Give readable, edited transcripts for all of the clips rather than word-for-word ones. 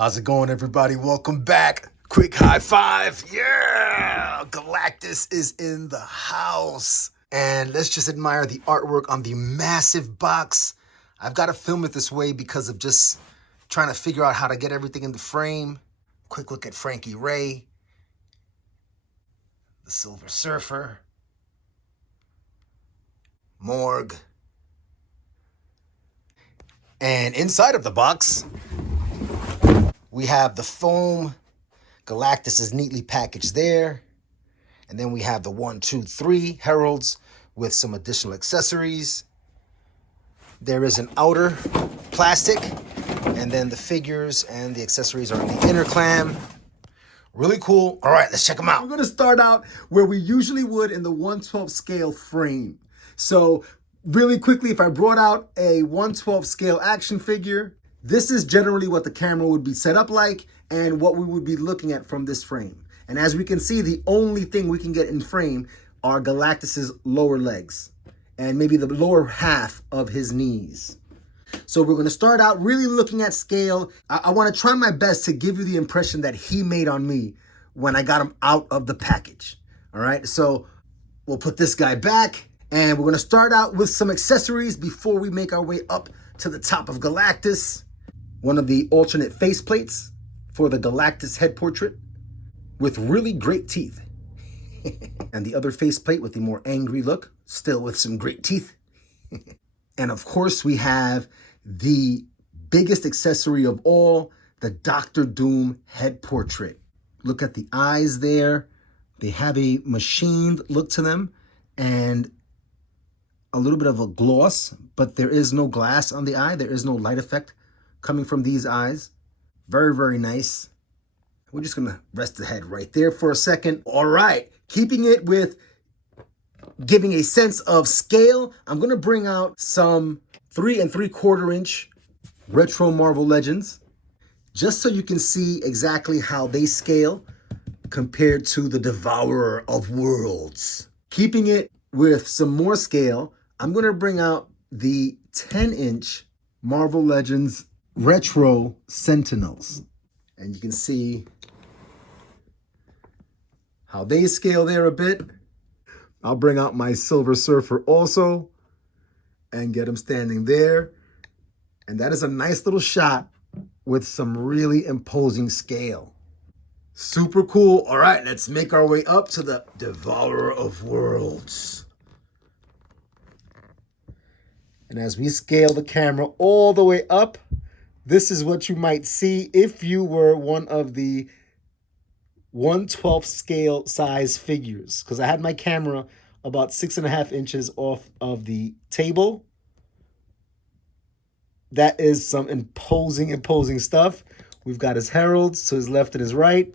How's it going, everybody? Welcome back. Quick high five. Yeah! Galactus is in the house. And let's just admire the artwork on the massive box. I've got to film it this way because of just trying to figure out how to get everything in the frame. Quick look at Frankie Ray, the Silver Surfer, Morg. And inside of the box, we have the foam. Galactus is neatly packaged there. And then we have the 1, 2, 3 heralds with some additional accessories. There is an outer plastic, and then the figures and the accessories are in the inner clam. Really cool. All right, let's check them out. We're going to start out where we usually would in the 1/12 scale frame. So really quickly, if I brought out a 1/12 scale action figure, this is generally what the camera would be set up like and what we would be looking at from this frame. And as we can see, the only thing we can get in frame are Galactus's lower legs and maybe the lower half of his knees. So we're going to start out really looking at scale. I want to try my best to give you the impression that he made on me when I got him out of the package. All right, so we'll put this guy back and we're going to start out with some accessories before we make our way up to the top of Galactus. One of the alternate face plates for the Galactus head portrait with really great teeth. And the other faceplate with the more angry look, still with some great teeth. And of course, we have the biggest accessory of all, the Doctor Doom head portrait. Look at the eyes there. They have a machined look to them and a little bit of a gloss, but there is no glass on the eye. There is no light effect coming from these eyes. Very, very nice. We're just gonna rest the head right there for a second. All right, keeping it with giving a sense of scale, I'm gonna bring out some 3 3/4 inch retro Marvel Legends, just so you can see exactly how they scale compared to the Devourer of Worlds. Keeping it with some more scale, I'm gonna bring out the 10-inch Marvel Legends Retro Sentinels. And you can see how they scale there a bit. I'll bring out my Silver Surfer also and get him standing there. And that is a nice little shot with some really imposing scale. Super cool. All right, let's make our way up to the Devourer of Worlds. And as we scale the camera all the way up, this is what you might see if you were one of the 1/12 scale size figures, because I had my camera about 6.5 inches off of the table. That is some imposing stuff. We've got his heralds to his left and his right.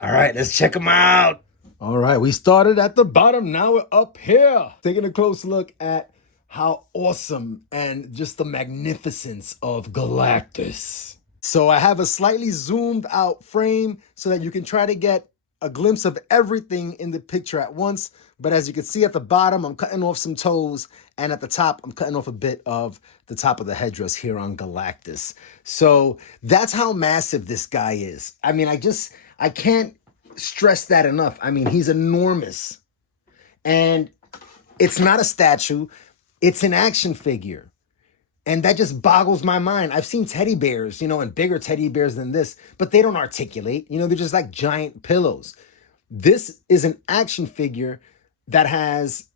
All right, let's check them out. All right, we started at the bottom. Now we're up here. Taking a close look at how awesome and just the magnificence of Galactus. So I have a slightly zoomed out frame so that you can try to get a glimpse of everything in the picture at once. But as you can see at the bottom, I'm cutting off some toes. And at the top, I'm cutting off a bit of the top of the headdress here on Galactus. So that's how massive this guy is. I mean, I can't stress that enough. I mean, he's enormous. And it's not a statue. It's an action figure. And that just boggles my mind. I've seen teddy bears, and bigger teddy bears than this, but they don't articulate. They're just like giant pillows. This is an action figure that has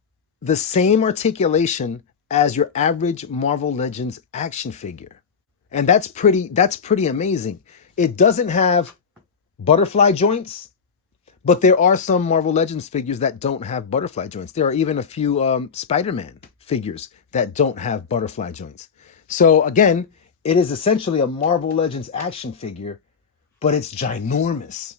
the same articulation as your average Marvel Legends action figure. And that's pretty amazing. It doesn't have butterfly joints, but there are some Marvel Legends figures that don't have butterfly joints. There are even a few Spider-Man figures that don't have butterfly joints. So again, it is essentially a Marvel Legends action figure, but it's ginormous.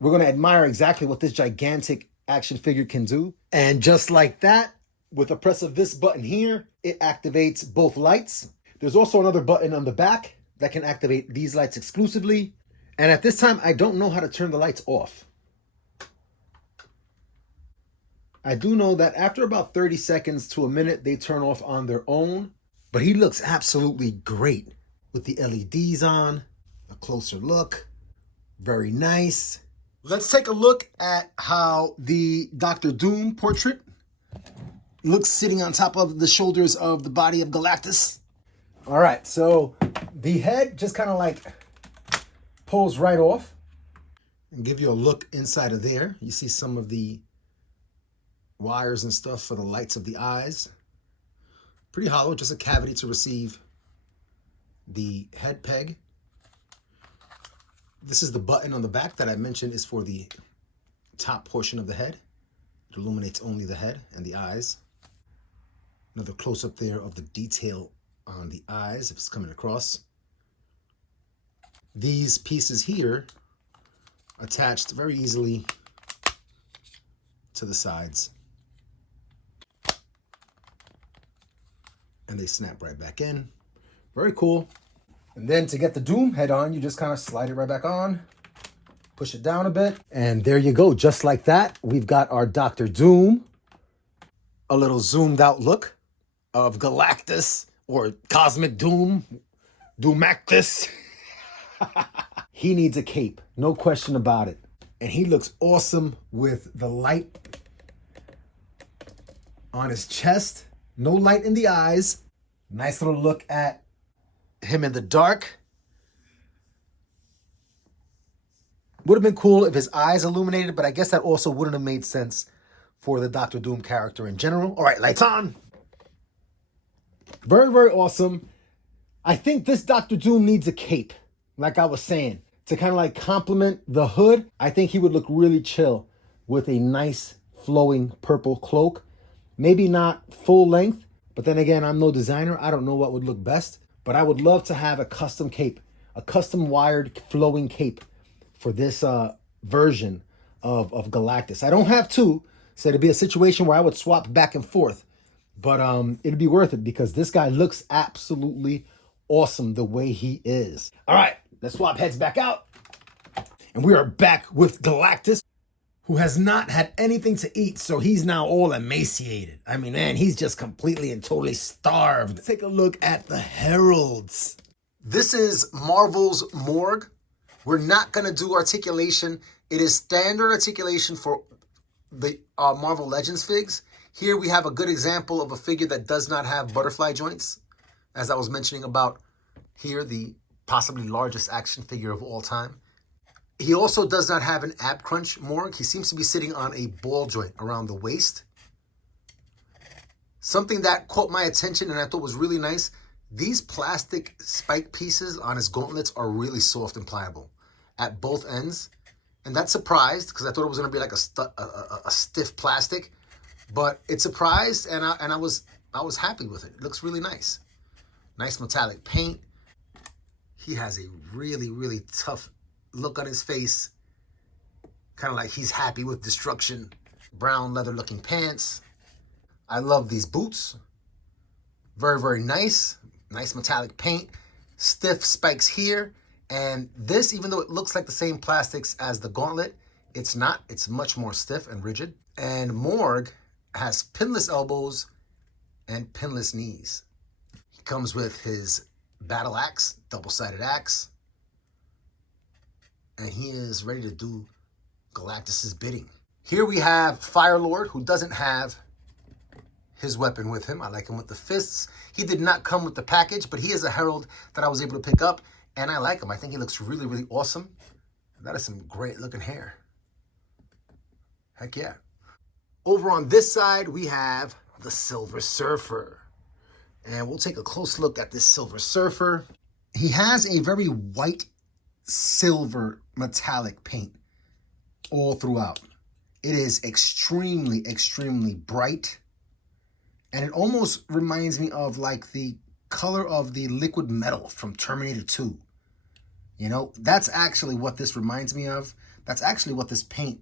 We're going to admire exactly what this gigantic action figure can do. And just like that, with a press of this button here, it activates both lights. There's also another button on the back that can activate these lights exclusively. And at this time, I don't know how to turn the lights off. I do know that after about 30 seconds to a minute, they turn off on their own. But he looks absolutely great with the LEDs on. A closer look. Very nice. Let's take a look at how the Doctor Doom portrait looks sitting on top of the shoulders of the body of Galactus. All right, so the head just kind of like pulls right off. And give you a look inside of there. You see some of the wires and stuff for the lights of the eyes. Pretty hollow, just a cavity to receive the head peg. This is the button on the back that I mentioned is for the top portion of the head. It illuminates only the head and the eyes. Another close-up there of the detail on the eyes if it's coming across. These pieces here attached very easily to the sides. And they snap right back in. Very cool. And then to get the Doom head on, you just kind of slide it right back on, push it down a bit, and there you go. Just like that, we've got our Dr. Doom. A little zoomed out look of Galactus or Cosmic Doom, Doomactus. He needs a cape, no question about it. And he looks awesome with the light on his chest, no light in the eyes. Nice little look at him in the dark. Would have been cool if his eyes illuminated, but I guess that also wouldn't have made sense for the Doctor Doom character in general. All right, lights on. Very, very awesome. I think this Doctor Doom needs a cape, like I was saying, to kind of like complement the hood. I think he would look really chill with a nice flowing purple cloak. Maybe not full length, but then again, I'm no designer. I don't know what would look best. But I would love to have a custom cape, a custom wired flowing cape for this version of Galactus. I don't have two, so it'd be a situation where I would swap back and forth. But it'd be worth it because this guy looks absolutely awesome the way he is. All right, let's swap heads back out. And we are back with Galactus, who has not had anything to eat, so he's now all emaciated. I mean, man, he's just completely and totally starved. Let's take a look at the heralds. This is Marvel's Morgue. We're not going to do articulation. It is standard articulation for the Marvel Legends figs. Here we have a good example of a figure that does not have butterfly joints. As I was mentioning about here, the possibly largest action figure of all time. He also does not have an ab crunch Morgue. He seems to be sitting on a ball joint around the waist. Something that caught my attention and I thought was really nice, these plastic spike pieces on his gauntlets are really soft and pliable at both ends. And that surprised because I thought it was going to be like a stiff plastic. But it surprised and I was happy with it. It looks really nice. Nice metallic paint. He has a really, really tough look on his face, kind of like he's happy with destruction. Brown leather looking pants. I love these boots. Very, very nice. Nice metallic paint. Stiff spikes here. And this, even though it looks like the same plastics as the gauntlet, it's not. It's much more stiff and rigid. And Morgue has pinless elbows and pinless knees. He comes with his battle axe, double-sided axe. And he is ready to do Galactus's bidding. Here we have Firelord, who doesn't have his weapon with him. I like him with the fists. He did not come with the package, but he is a herald that I was able to pick up, and I like him. I think he looks really, really awesome. That is some great looking hair. Heck yeah. Over on this side, we have the Silver Surfer. And we'll take a close look at this Silver Surfer. He has a very white silver metallic paint all throughout. It is extremely, extremely bright. And it almost reminds me of like the color of the liquid metal from Terminator 2. You know, that's actually what this reminds me of. That's actually what this paint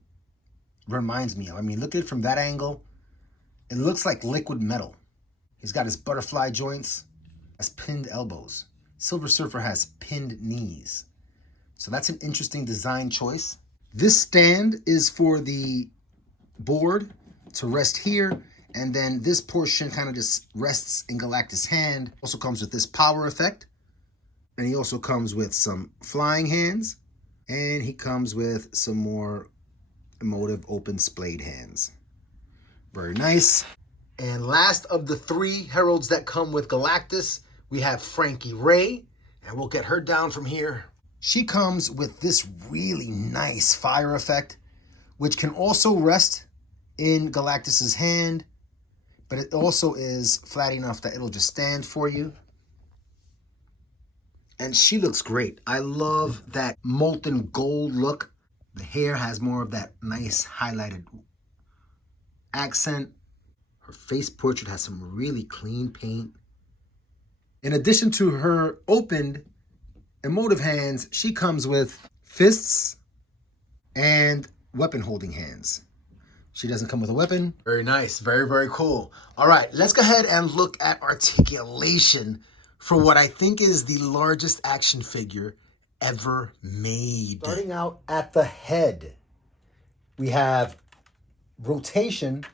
reminds me of. I mean, look at it from that angle. It looks like liquid metal. He's got his butterfly joints, has pinned elbows. Silver Surfer has pinned knees. So that's an interesting design choice. This stand is for the board to rest here. And then this portion kind of just rests in Galactus' hand. Also comes with this power effect. And he also comes with some flying hands. And he comes with some more emotive open splayed hands. Very nice. And last of the 3 heralds that come with Galactus, we have Frankie Ray. And we'll get her down from here. She comes with this really nice fire effect, which can also rest in Galactus's hand, but it also is flat enough that it'll just stand for you. And she looks great. I love that molten gold look. The hair has more of that nice highlighted accent. Her face portrait has some really clean paint. In addition to her opened emotive hands, she comes with fists and weapon holding hands. She doesn't come with a weapon. Very nice. Very, very cool. All right, let's go ahead and look at Articulation for what I think is the largest action figure ever made. Starting out at the head, we have rotation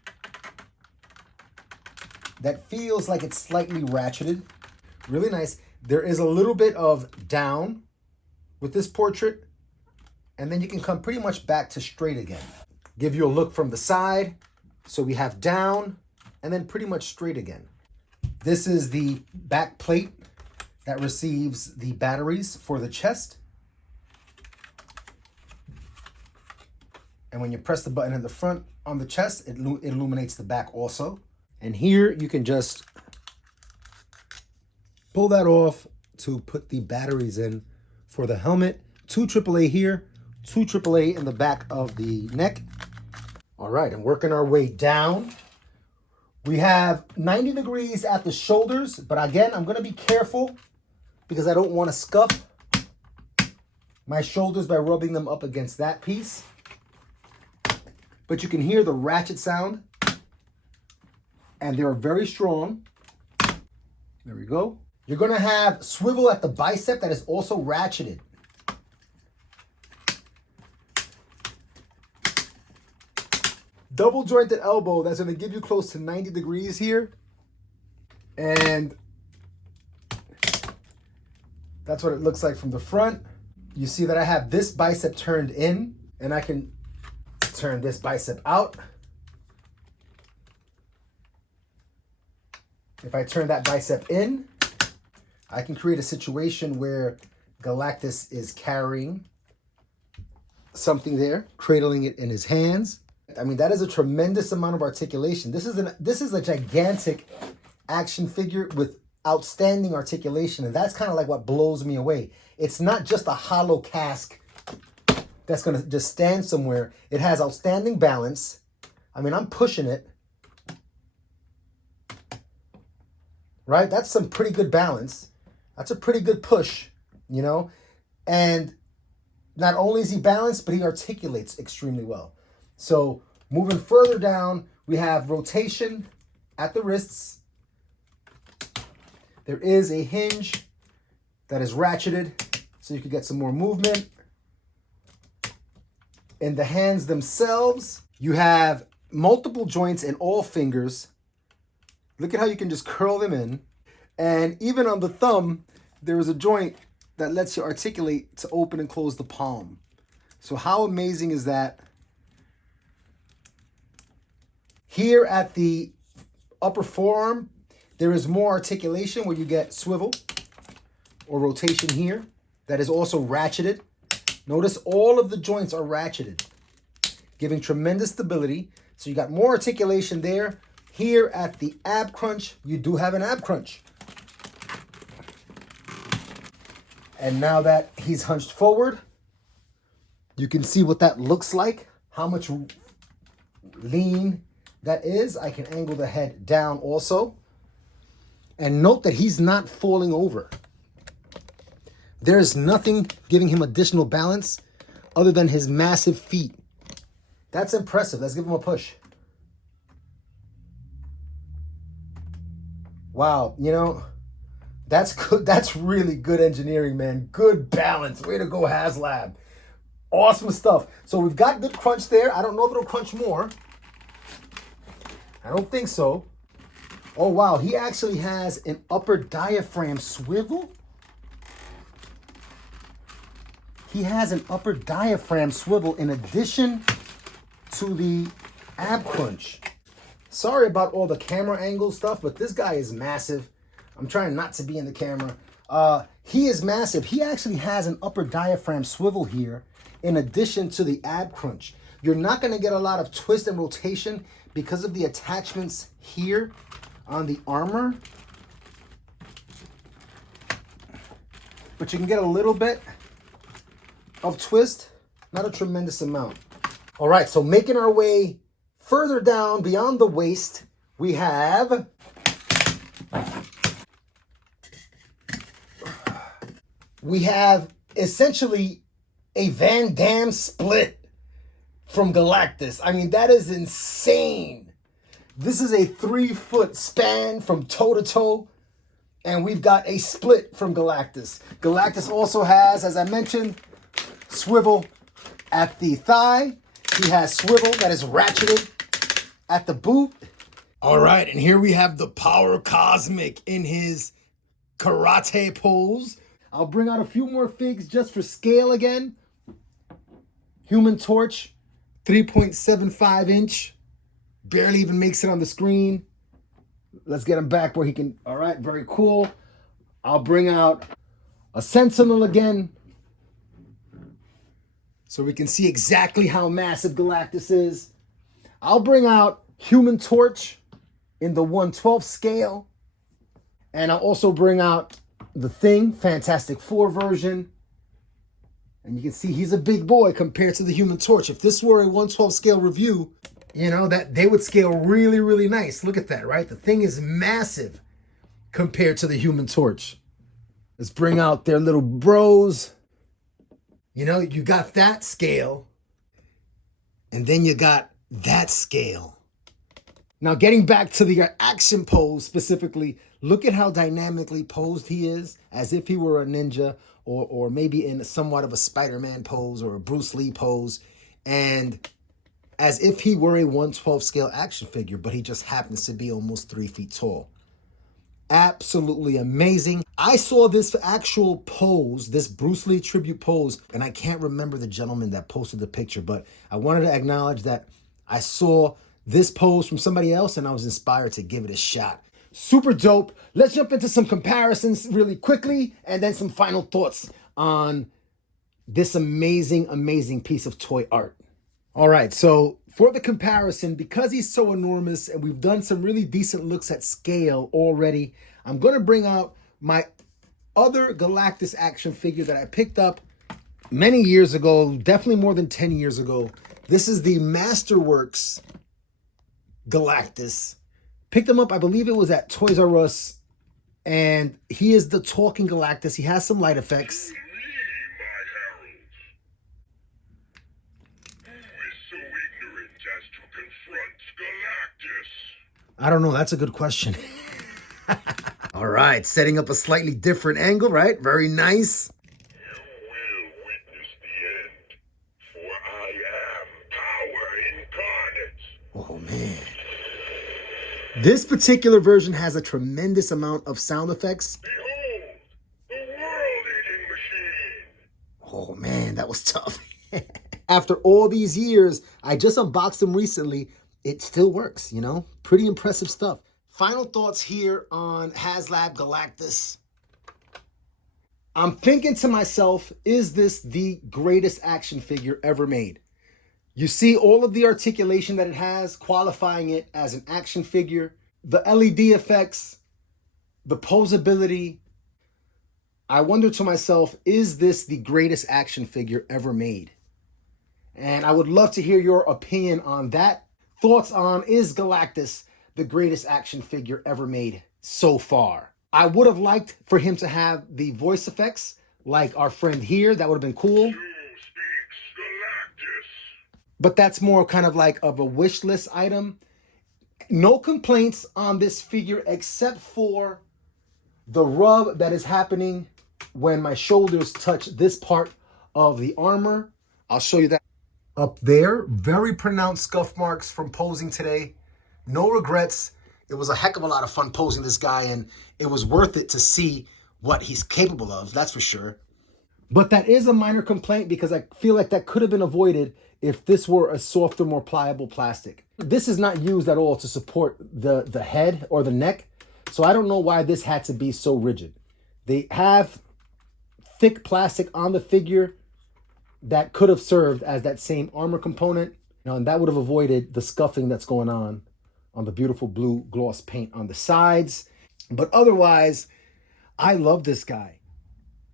that feels like it's slightly ratcheted. Really nice. There is a little bit of down with this portrait, and then you can come pretty much back to straight again. Give you a look from the side. So we have down and then pretty much straight again. This is the back plate that receives the batteries for the chest. And when you press the button in the front on the chest, it illuminates the back also. And here you can just pull that off to put the batteries in for the helmet. 2 AAA here, 2 AAA in the back of the neck. All right, and working our way down. We have 90 degrees at the shoulders, but again, I'm gonna be careful because I don't wanna scuff my shoulders by rubbing them up against that piece. But you can hear the ratchet sound, and they're very strong. There we go. You're gonna have swivel at the bicep that is also ratcheted. Double jointed elbow, that's gonna give you close to 90 degrees here. And that's what it looks like from the front. You see that I have this bicep turned in, and I can turn this bicep out. If I turn that bicep in, I can create a situation where Galactus is carrying something there, cradling it in his hands. I mean, that is a tremendous amount of articulation. This is a gigantic action figure with outstanding articulation, and that's kind of like what blows me away. It's not just a hollow cask that's going to just stand somewhere. It has outstanding balance. I mean, I'm pushing it. Right? That's some pretty good balance. That's a pretty good push, you know? And not only is he balanced, but he articulates extremely well. So moving further down, we have rotation at the wrists. There is a hinge that is ratcheted, so you can get some more movement. In the hands themselves, you have multiple joints in all fingers. Look at how you can just curl them in. And even on the thumb, there is a joint that lets you articulate to open and close the palm. So how amazing is that? Here at the upper forearm, there is more articulation where you get swivel or rotation here. That is also ratcheted. Notice all of the joints are ratcheted, giving tremendous stability. So you got more articulation there. Here at the ab crunch, you do have an ab crunch. And now that he's hunched forward, you can see what that looks like, how much lean that is. I can angle the head down also. And note that he's not falling over. There's nothing giving him additional balance other than his massive feet. That's impressive. Let's give him a push. Wow, you know, that's good. That's really good engineering, man. Good balance. Way to go, Haslab. Awesome stuff. So we've got good crunch there. I don't know if it'll crunch more. I don't think so. Oh, wow. He actually has an upper diaphragm swivel. he has an upper diaphragm swivel in addition to the ab crunch. Sorry about all the camera angle stuff, but this guy is massive. I'm trying not to be in the camera. He is massive. He actually has an upper diaphragm swivel here in addition to the ab crunch. You're not going to get a lot of twist and rotation because of the attachments here on the armor. But you can get a little bit of twist, not a tremendous amount. All right, so making our way further down beyond the waist, we have essentially a Van Damme split from Galactus. I mean, that is insane. This is a 3-foot span from toe to toe, and we've got a split from Galactus. Galactus also has, as I mentioned, swivel at the thigh. He has swivel that is ratcheted at the boot. All right, and here we have the Power Cosmic in his karate pose. I'll bring out a few more figs just for scale again. Human Torch, 3.75 inch. Barely even makes it on the screen. Let's get him back where he can. All right, very cool. I'll bring out a Sentinel again so we can see exactly how massive Galactus is. I'll bring out Human Torch in the 1/12 scale. And I'll also bring out the Thing, Fantastic Four version. And you can see he's a big boy compared to the Human Torch. If this were a 1/12 scale review, you know, that they would scale really, really nice. Look at that, right? The Thing is massive compared to the Human Torch. Let's bring out their little bros. You know, you got that scale. And then you got that scale. Now, getting back to the action pose specifically, look at how dynamically posed he is, as if he were a ninja, or maybe in somewhat of a Spider-Man pose or a Bruce Lee pose, and as if he were a 1/12 scale action figure, but he just happens to be almost 3 feet tall. Absolutely amazing. I saw this actual pose, this Bruce Lee tribute pose, and I can't remember the gentleman that posted the picture, but I wanted to acknowledge that I saw this pose from somebody else and I was inspired to give it a shot. Super dope. Let's jump into some comparisons really quickly and then some final thoughts on this amazing, amazing piece of toy art. All right, so for the comparison, because he's so enormous and we've done some really decent looks at scale already, I'm going to bring out my other Galactus action figure that I picked up many years ago, definitely more than 10 years ago. This is the Masterworks Galactus. Picked him up, I believe it was at Toys R Us, and he is the talking Galactus. He has some light effects. I don't know. That's a good question. All right. Setting up a slightly different angle, right? Very nice. You will witness the end, for I am power incarnate. Oh, man. This particular version has a tremendous amount of sound effects. Behold, the world-eating machine. Oh, man. That was tough. After all these years, I just unboxed them recently. It still works, you know? Pretty impressive stuff. Final thoughts here on Haslab Galactus. I'm thinking to myself, is this the greatest action figure ever made? You see all of the articulation that it has, qualifying it as an action figure, the LED effects, the posability. I wonder to myself, is this the greatest action figure ever made? And I would love to hear your opinion on that. Thoughts on, is Galactus the greatest action figure ever made so far? I would have liked for him to have the voice effects like our friend here. That would have been cool. You speaks Galactus. But that's more kind of like of a wish list item. No complaints on this figure except for the rub that is happening when my shoulders touch this part of the armor. I'll show you that. Up there, very pronounced scuff marks from posing today. No regrets. It was a heck of a lot of fun posing this guy, and it was worth it to see what he's capable of, that's for sure. But that is a minor complaint because I feel like that could have been avoided if this were a softer, more pliable plastic. This is not used at all to support the head or the neck, so I don't know why this had to be so rigid. They have thick plastic on the figure that could have served as that same armor component, and that would have avoided the scuffing that's going on the beautiful blue gloss paint on the sides. But otherwise, I love this guy.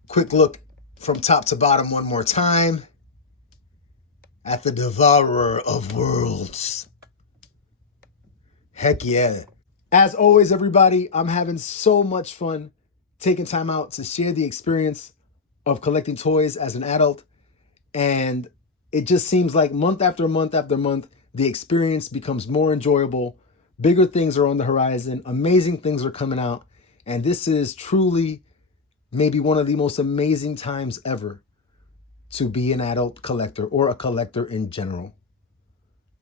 Quick look from top to bottom one more time at the Devourer of Worlds. Heck yeah. As always, everybody, I'm having so much fun taking time out to share the experience of collecting toys as an adult. And it just seems like month after month after month, the experience becomes more enjoyable. Bigger things are on the horizon. Amazing things are coming out. And this is truly maybe one of the most amazing times ever to be an adult collector or a collector in general.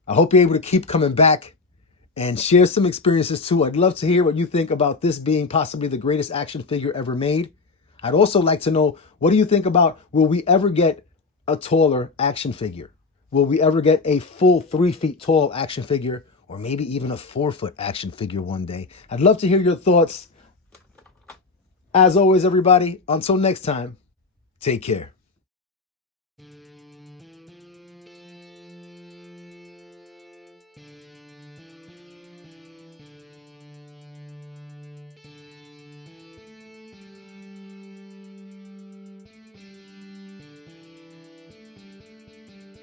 I hope you're able to keep coming back and share some experiences too. I'd love to hear what you think about this being possibly the greatest action figure ever made. I'd also like to know, what do you think about, will we ever get a taller action figure? Will we ever get a full 3 feet tall action figure, or maybe even a 4 foot action figure one day? I'd love to hear your thoughts. As always, everybody, until next time, take care.